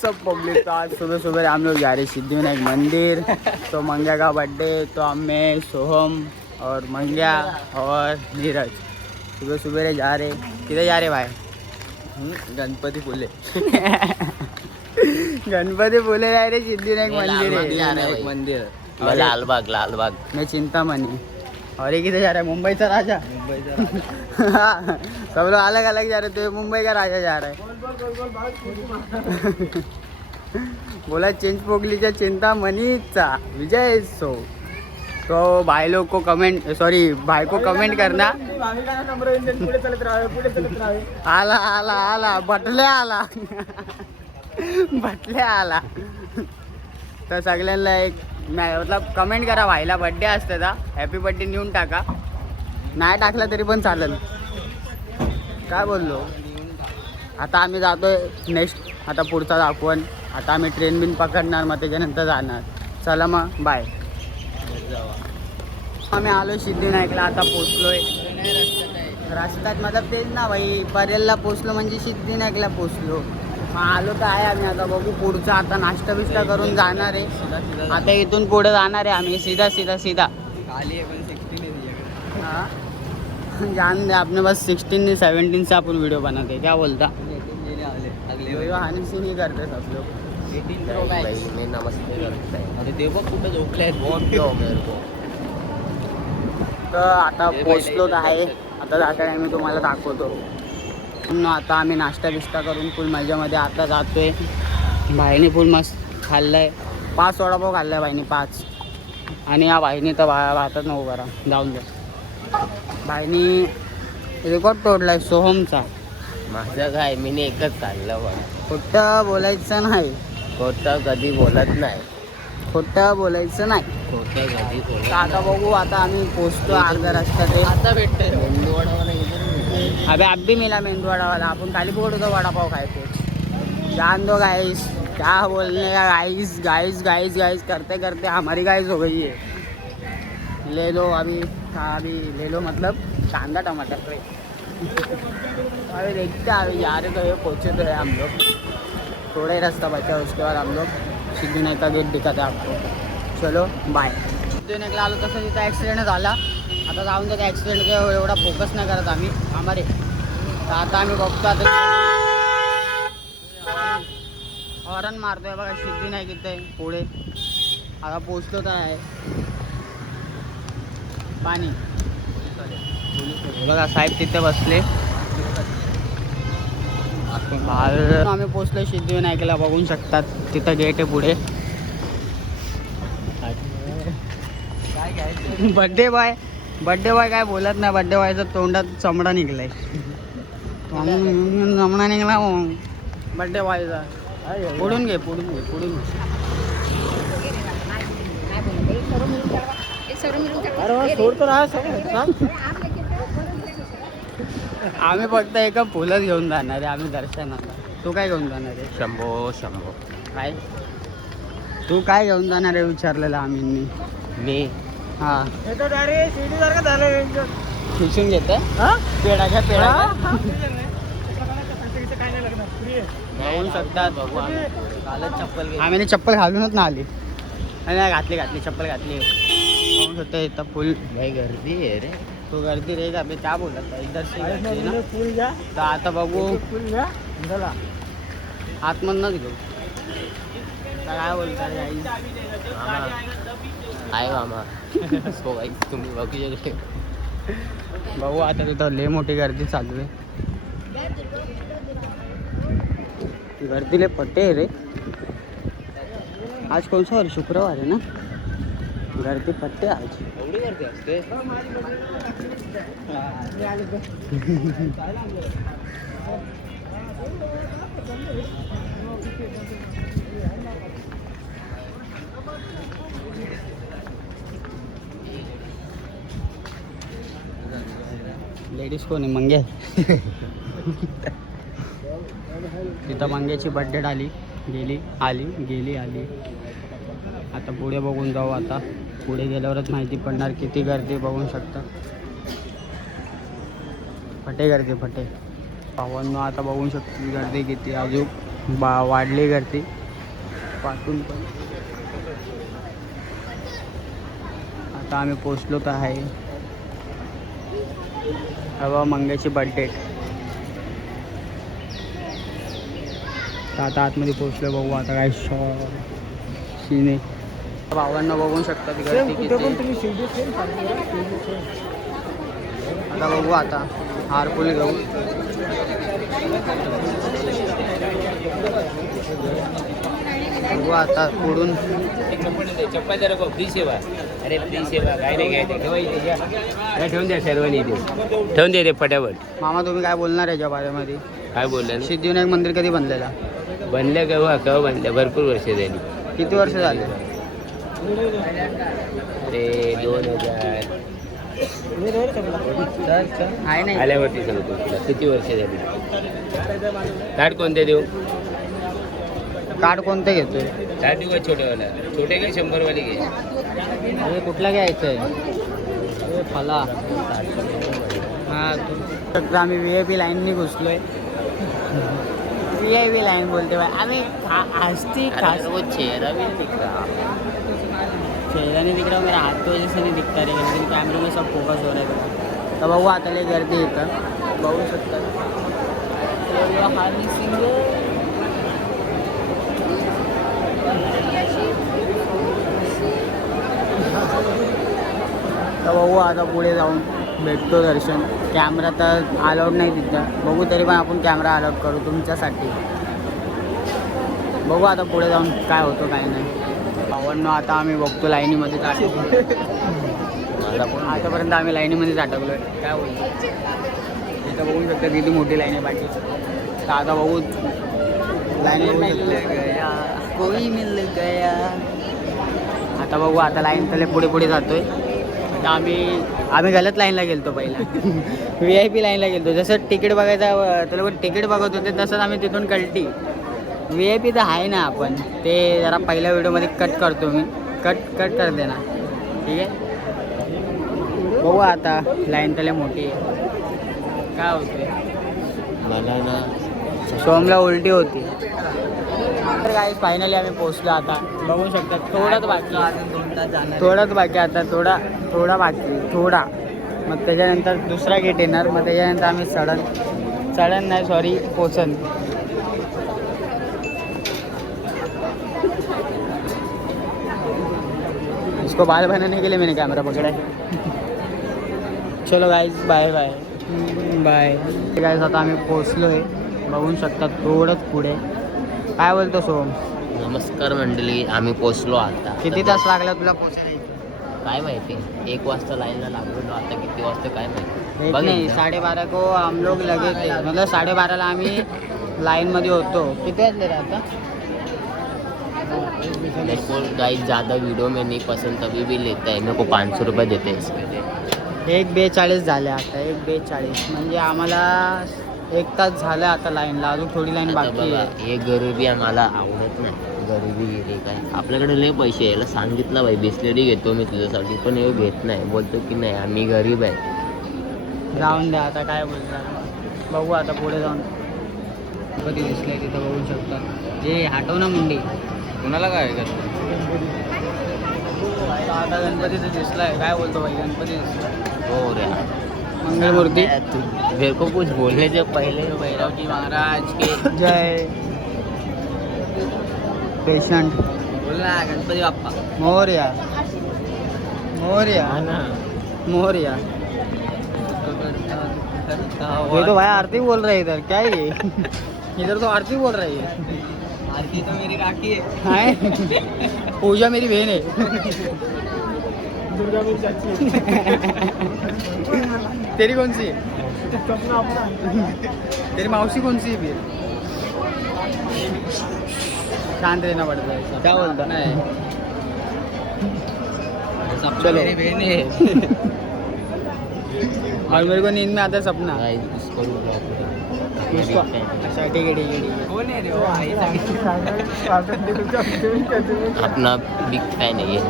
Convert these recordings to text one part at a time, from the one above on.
सब public तो आज सुबह सुबह हम लोग जा रहे सिद्धिविनायक मंदिर। तो मंग्या का बर्थडे, तो हमें सोहम और मंग्या और नीरज सुबह सुबह जा रहे। किधर जा रहे भाई? गणपति फुले गणपति बोले जा रहे सिद्धिविनायक मंदिर है। मंदिर और लालबाग मैं चिंतामणी। और ये किधर जा रहा है? मुंबई का राजा। सब लोग अलग अलग जा रहे, तो मुंबई का राजा जा रहा है। बोला चिंचपोकलीच्या चिंतामणीचा विजय सो। तो भाई लोग को कमेंट, सॉरी भाई को कमेंट करना। आला आला आला बटले आला बटले आला। तर सगळ्यांना एक मतलब कमेंट करा, भाईला बड्डे असते का हॅपी बड्डे नेऊन टाका, नाही टाकला तरी पण चालेल। काय बोललो? आता आम्ही जातोय नेक्स्ट, आता पुढचा दाखवण। आता आम्ही ट्रेन बिन पकडणार, मग त्याच्यानंतर जाणार। चला मग बाय। आम्ही आलो सिद्धिविनायकला, आता पोचलोय रस्त्यात। मतलब तेच ना भाई, परेलला पोचलो म्हणजे सिद्धिविनायकला पोचलो। मग आलो तर आहे आम्ही, आता बघू पुढचा। आता नाश्ता बिष्टा करून जाणार आहे। आता इथून पुढे जाणार आहे आम्ही सीधा सीधा सीधा। हाँ जान दे आपने, बस 16 17 से अपन वीडियो बनाते, क्या बोलता? वीडियो आने से नहीं करते सब लोग। नमस्ते करता है। अरे देवा कुठे झोपले मेरे को। तर आता पोचलो तर आहे, आता जाताना मी तुम्हाला दाखवतो। आता आम्ही नाश्ता बिष्टा करून फुल मजामध्ये आता जातोय। भाईने फुल मस्त खाल्लंय, 5 वडापाव खाल्लाय भाईने, 5। आणि या भाईने तर भातात नको करा, जाऊन द्या। भाईनी रेकॉर्ड तोडलाय सोहमचा। माझं काय, मी एकच खाल्लं बघ। खोटं बोलायचं नाही, खोटं कधी बोलत नाही, खोटं बोलायचं नाही। खोटं कधी बोलत तर आता बघू, आता आम्ही पोचतो अर्धा रस्ता ते। आता भेटतंय मेंदू वडावाला अबे अब भी मिला मेंदू वड़ा वाला, अपन खाली बोल दो वड़ा पाव खाए थे। जान दो गाइस, क्या बोलने का गाइस गाइस गाइस गाइस करते करते हमारी गाइस हो गई है। ले लो अभी, अभी ले लो, मतलब कांदा टमाटर। अभी देखते अभी जा रहे तो ये पहुँचे तो है हम लोग, थोड़ा ही रास्ता बचा है, उसके बाद हम लोग सिद्धिविनायक का गेट दिखाते आपको। चलो बाय। सिद्धिविनायकला आलो तसं तिथं ॲक्सिडेंट झाला। आता जाऊन तर ॲक्सिडेंट एवढा फोकस नाही करत आम्ही आम्हाला। तर आता आम्ही बघतो, आता हॉर्न मारतोय बघा सिद्धिविनायक इथे पुढे। आता पोचलो तर आहे, पाणी बघा साहेब तिथे बसले। आम्ही पोचलो सिद्धिविनायकला, बघू शकतात तिथं गेट आहे पुढे। बड्डे बॉय काय बोलत नाही, बड्डे बॉयचा तोंडात चमडा निघलाय, चमडा निघला बड्डे बॉयचा। पुढून घे पुढून घे पुढून घे। अरे सोड तर राहा। आम्ही फक्त एका फुलच घेऊन जाणार आहे आम्ही दर्शनाला। तू काय घेऊन जाणार आहे? शंभो शंभो काय तू काय घेऊन जाणार आहे विचारलेलं आम्ही। मी हां खिचून घेते पेढा घ्या, पेढा बघू शकतात। कालच चप्पल आम्ही चप्पल घालूनच ना आली, नाही घातली चप्पल घातली। बघू शकता इथं फुल नाही गर्दी आहे रे, तो गर्दी रे का क्या बोलत आहे इधर। तर आता बघू आतमधनच घेऊ, काय बोलतात आहे मामा। सो गाईस तुम्ही बघू शकता, बघू आता तिथं लय मोठी गर्दी चालू आहे। गर्दीले पट्टे आहे रे, आज कोणसा वार? शुक्रवार आहे ना, गर्दी पट्टे आज। एवढी गर्दी असते? लेडीज कोण आहे? मंग्या तिथं मंग्याची बड्डे आली गेली आली। आता पुढे बघून जाऊ, आता पुढे गेल्यावरच माहिती पडणार किती गर्दी। बघू शकता फटे गर्दी फटे पावन। आता बघू शकतो गर्दी किती अजून वाढली गर्दी पाठून पण. आता आम्ही पोचलो तर आहे हवा मंग्याची बर्थडे. आता आतमध्ये पोचलो. बघू आता काय सीने. भावांना बघू शकता ती गर्दी किती. आता बघू आता हारफुल घेऊ. बघू आता पुढून चप्पल जरा फ्री सेवा. अरे फ्री सेवा काय नाही घ्यायचं. ठेवून द्या सर्वांनी ते ठेवून दे रे फटाफट. मामा तुम्ही काय बोलणार याच्या बारेमध्ये? काय बोललं सिद्धिविनायक मंदिर कधी बनलेला? बनल्या केव्हा केव्हा बनल्या? भरपूर वर्ष झाली. किती वर्ष झाले? अरे 2000 आहे नाही आल्यावरती सांगतो तुला किती वर्ष झाली. कार्ड कोणते देऊ? कार्ड कोणतं घेतोय? कार्ड देऊ का छोटेवाला? छोटे काय 100 वाले घे. अरे कुठला घ्यायचं आहे? फला. हां तर आम्ही VIP लाईननी घुसलोय. VIP लाईन बोलते बाय आम्ही हस्ती खास वो चेहरा भी दिख रहा. चेहरा नहीं दिख रहा, मेरा हाथ तो वजह से नहीं दिखता रही, लेकिन कैमरे में सब फोकस हो रहा है. तर बघू आता लय गर्दी इथं बघू शकता. तर बघू आता पुढे जाऊन भेटतो दर्शन. कॅमेरा तर अलाउड नाही तिथं. बघू तरी पण आपण कॅमेरा अलाउड करू तुमच्यासाठी. बघू आता पुढे जाऊन काय होतं काय नाही. भावांनो आता आम्ही बघतो लाईनीमध्येच अटकलो. आतापर्यंत आम्ही लाईनीमध्येच अटकलो आहे. काय बोलतो इथं बघू शकता किती मोठी लाईन आहे बाकी. तर आता बघू लाईन कोई मिल गया. आता बघू आता लाईन तले पुढे पुढे जातोय. तर आम्ही गलत लाईनला गेलतो पहिला. VIP लाईनला गेलतो. जसं तिकीट बघायचं तर लोक तिकीट बघत होते तसंच आम्ही तिथून कळटी. VIP तर आहे ना आपण ते जरा पहिल्या व्हिडिओमध्ये कट करतो मी. कट करते ना ठीक आहे. बघू आता लाईन तले मोठी आहे काय होते. मला ना सोमला उलटी होती. तर काय फायनली आम्ही पोचलो. आता बघू शकता थोडाच बाकी आता थोडा बाकी थोडा. मग त्याच्यानंतर दुसरा गेट येणार. मग त्याच्यानंतर आम्ही चढण नाही सॉरी पोचन. इसको बाल बनाने के लिए मैंने कैमरा पकड़ा है. चलो guys bye bye bye guys. आता आम्ही पोचलो आहे बघू शकता थोडंच पुढे. काय बोलतो सोम? नमस्कार मंडळी आम्ही पोचलो आता. किती तास लागला तुला पोचायला? काय माहिती 1 वाजता लाईनला लागलो. आता किती वाजता काय माहिती. बघ नहीं 12:30 को हम लोग लगे थे. मतलब 12:30 आम्ही लाईनमध्ये होतो. किती वाजले रे आता? देखो गाइस ज़्यादा वीडियो में नहीं पसंद तभी भी लेता है. मेरे को 500 रुपये देते हैं इसके लिए. 1:42 झाले आता. 1:42 म्हणजे आम्हाला 1 तास झालं आता लाईनला. अजून थोडी लाईन आता बाकी बघा आहे. हे गरिबी आम्हाला आवडत नाही. गरिबी गिरी काय आपल्याकडे लय पैसे आहे. याला सांगितलं बाई बिस्लेरी घेतो मी तुझ्यासाठी पण हे घेत नाही. बोलतो की नाही आम्ही गरीब आहे. जाऊन द्या आता काय बोलणार. बघू आता पुढे जाऊन गणपती दिसलाय तिथं बघू शकता. जे हटव ना मुंडी. कुणाला काय करतो आता गणपतीचं दिसलाय. काय बोलतो भाई गणपती दिसलाय. हो रे मंगलमूर्ती मेरे को कुछ बोलने से पहले भैरव जी महाराज के जय. पेशंट बोलना गणपती बाप्पा मोरया मोरया ना. मोरया. ये तो भाई आरती बोल रहा है इधर. क्या है ये? इधर तो आरती बोल रही है. आरती तो मेरी राखी है. पूजा मेरी बहन है. दुर्गा मेरी चाची है. तेरी कौन सी है? तेरी मौसी कौन सी है फिर? शांत रहना पड़ता है. क्या बोलता नहीं सब चलो. मेरी बहन है. और मेरे को नींद में आता है सपना. इसको उसको अच्छा ठीक है ठीक है ठीक है. कौन है रे वो? अपना बिग फैन है ये.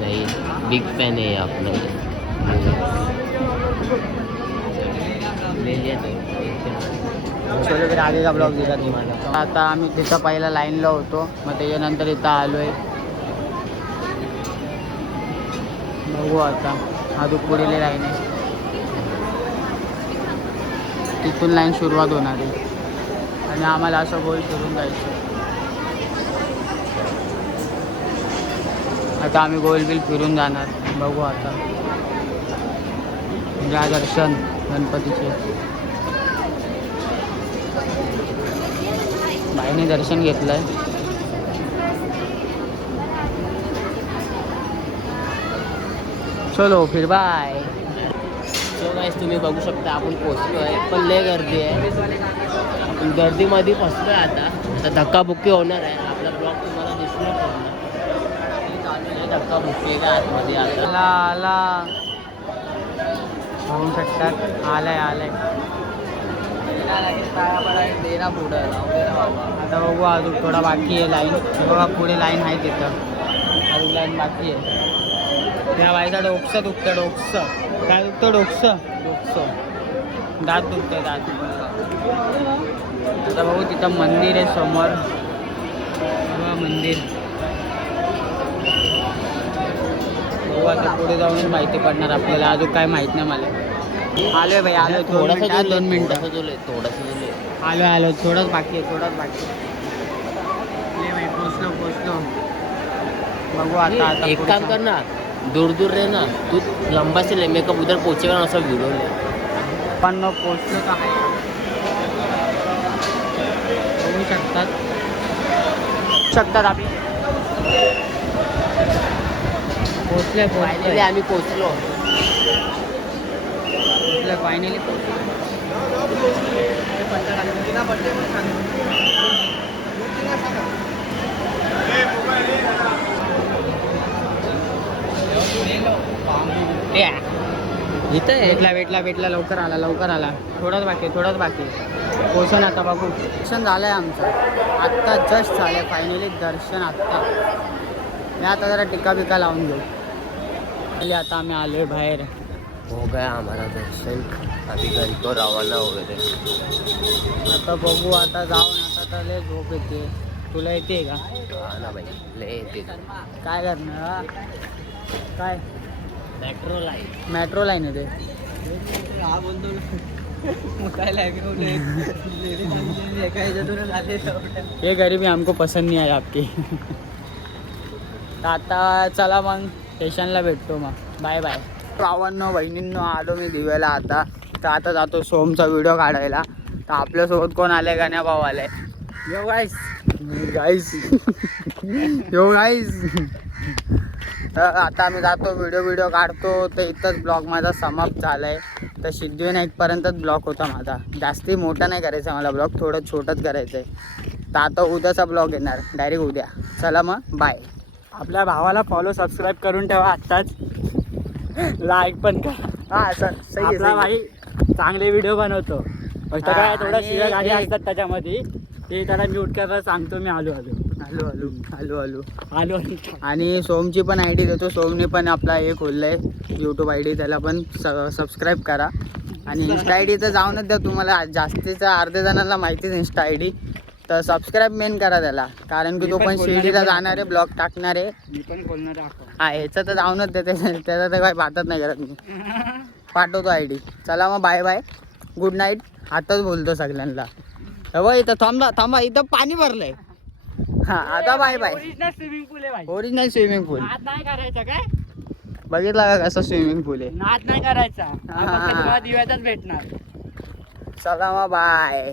नहीं बिग फैन है ये अपना. ले लिया तो चलो फिर आगे का ब्लॉग दिखा तुम्हाला. आता आम्ही तिथं पहिला लाईनला होतो, मग त्याच्यानंतर इथं आलोय. बघू आता अजून पुढील लाईन आहे, तिथून लाईन सुरुवात होणार आहे आणि आम्हाला असं गोल फिरून जायचं. आता आम्ही गोल बिल फिरून जाणार. बघू आता घ्या दर्शन गणपतीचे. बाईने दर्शन घेतलंय. चलो फिर बाय. सो गाईस तुम्ही बघू शकता आपण पोहोचलो आहे, पण लय गर्दी आहे. आपण गर्दीमध्ये फसलोय आता धक्काबुक्की होणार आहे. आपला ब्लॉग तुम्हाला दिसणार पूर्ण चालू आहे. धक्काबुक्की का आतमध्ये आता आला होऊ शकतात. आलंय देना पुढं आता बघू अजून थोडा बाकी आहे लाईन. बघा पुढे लाईन आहे तिथं, अजून लाईन बाकी आहे. त्या बाईचा डोकसं दुखतं. काय दुखतं? डोकसं दात दुखतं दात. आता बघू तिथं मंदिर आहे समोर. बघा मंदिर. बघू आता पुढे जाऊन माहिती पडणार आपल्याला. अजून काय माहित नाही मला. आलोय भाई आलोय. थोडासा 2 मिनिटं. आलो थोडंच बाकी आहे. भाई पोचलो. बघू आता एक काम कर ना, दूर रहे ना, तू लंबा से ले, मेकअप उधर पहुंचेगा ना, सब वीडियो ले. पण पोचलो तर आहे. बघू शकतात आम्ही पोचले. आम्ही पोचलो फायनली. इथं भेटला लवकर आला. थोडंच बाकी पोचून आता बघू. दर्शन झालंय आमचं आत्ता जस्ट झालंय फायनली दर्शन आत्ता. मी आता जरा टिका बिका लावून घेऊ. आता आम्ही आलोय बाहेर. हो गया हमारा दर्शन. अभी घर को रवाना हो गए. आता बघू आता जाऊन. आता तर लय झोप येते. तुला येते का? हा ना भाई, लय येते. काय करणार? काय मेट्रो लाईन येते. ये गरीबी हमको पसंद नहीं आहे आपकी. आता चला मग स्टेशनला भेटतो. मग बाय. भावांनो बहिणींनो आलो मी दिव्याला आता. तर आता जातो सोमचा व्हिडिओ काढायला. तर आपल्यासोबत कोण आले? गण्या भाऊ आलाय. यो गाईस. आता आम्ही जातो व्हिडिओ काढतो. तर इथंच ब्लॉग माझा समाप्त झालाय. तर सिद्धिविनायकपर्यंतच ब्लॉग होता माझा. जास्ती मोठा नाही करायचा मला ब्लॉग, थोडं छोटंच करायचं आहे. तर आता उद्याचा ब्लॉग येणार डायरेक्ट उद्या. चला मग बाय. आपल्या भावाला फॉलो सबस्क्राईब करून ठेवा आत्ताच. लाईक पण करा. आपला भाई चांगले व्हिडिओ बनवतो. फक्त काय थोडं शिव्या गाडी असतात त्याच्यामध्ये, ते त्याला म्यूट करायला सांगतो मी. आलो. आणि सोमची पण ID देतो. सोमने पण आपला हे खोललंय यूट्यूब ID, त्याला पण सबस्क्राईब करा. आणि इंस्टा ID तर जाऊनच द्या. तुम्हाला जास्तीचा अर्ध्या जणांना माहितीच इंस्टा ID. तर सबस्क्राईब मेन करा त्याला, कारण की तो पण शिर्डीला जाणार आहे, ब्लॉग टाकणार आहे. मी पण बोलणार आहे. हा ह्याचं तर जाऊनच देते. त्याचा तर काही बातच नाही करत मी. पाठवतो ID. चला मग बाय. Good night. आताच बोलतो सगळ्यांना. इथं थांबा इथं पाणी भरलंय. हा आता बाय. ओरिजिनल स्विमिंग पूल आहे भाई. ओरिजिनल स्विमिंग पूल. नाद नाही करायचा काय? बघितला का कसं स्विमिंग पूल आहे? नाद नाही करायचा. दिव्यातच भेटणार. चला मग बाय.